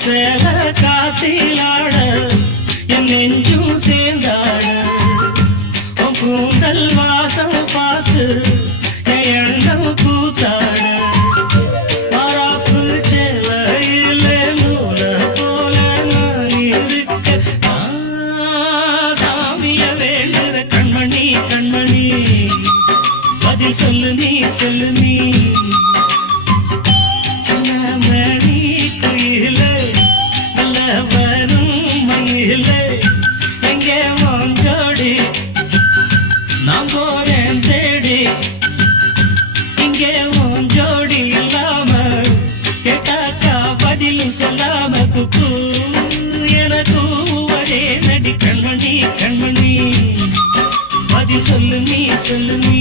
சேல காத்திலாட என் நெஞ்சும் சேர்ந்தாட உன் கூந்தல் வாசம் பார்த்து என் எண்ணம் கூத்தாட மாறாப்பு சேலையில நூல போல நான் இருக்க சாமிய வேண்டுற கண்மணி கண்மணி பதில் சொல்லு நீ சொல்லு நீ நான் போறேன் தேடி இங்கே உன் ஜோடி இல்லாம கேட்டாக்கா பதில் சொல்லாம குக்கு எனக்கு ஒரே நடி கண்மணி கண்மணி பதில் சொல்லு நீ சொல்லு நீ